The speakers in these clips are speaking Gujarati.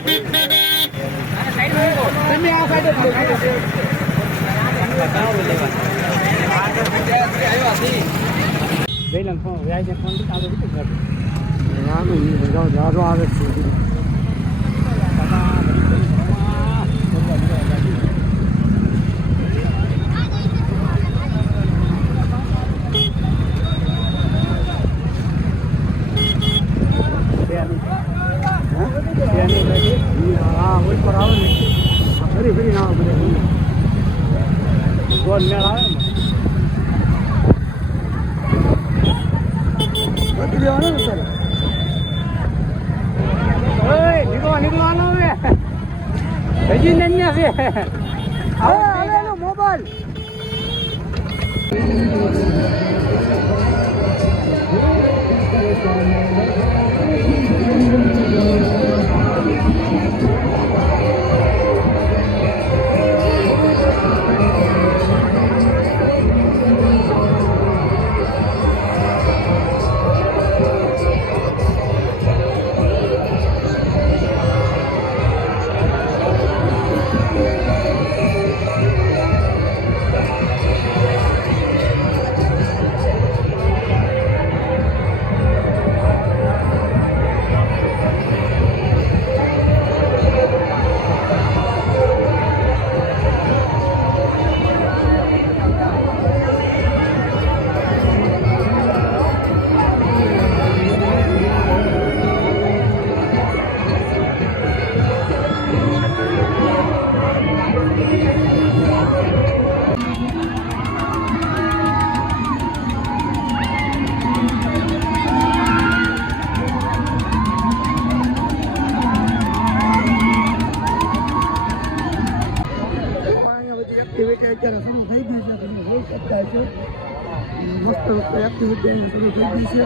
દેવા. આ એક જ બીજા આપણે નહીં હોય મોટો ઊંઘાય આવે છે હા પર આવે ને. ફરી ફરી ના આવે ગોળ મેળ આવે ને. બદલી દેવાનો ને સર ઓય, નીકળો નીકળવાનો હવે. હજી એનો મોબાઈલ. અત્યારે શરૂ થઈ ગઈ છે તમે જોઈ શકતા છે. મસ્ત મસ્ત એક્ટિવિટી અહીંયા શરૂ થઈ ગઈ છે.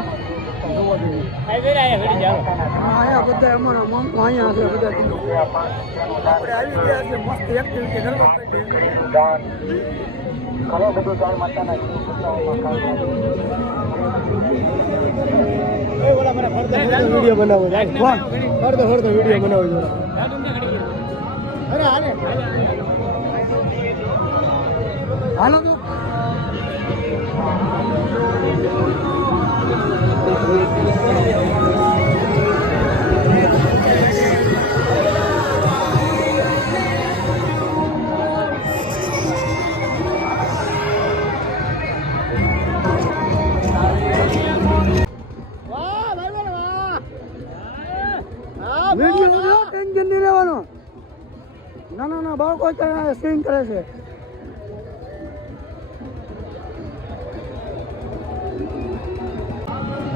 અહીંયા બધા અમારા મંકો અહીંયા છે બધા આપણે આવી ગયા છે મસ્ત એક્ટિવિટી કરવા માટે. વીડિયો બનાવો. ફરતો ફરતો વીડિયો બનાવો. અરે હાલે. હાલો તો ટેન્શન નહીં લેવાનું ના ના ના બાળકો અત્યારે સ્વિંગ કરે છે.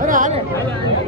અરે તો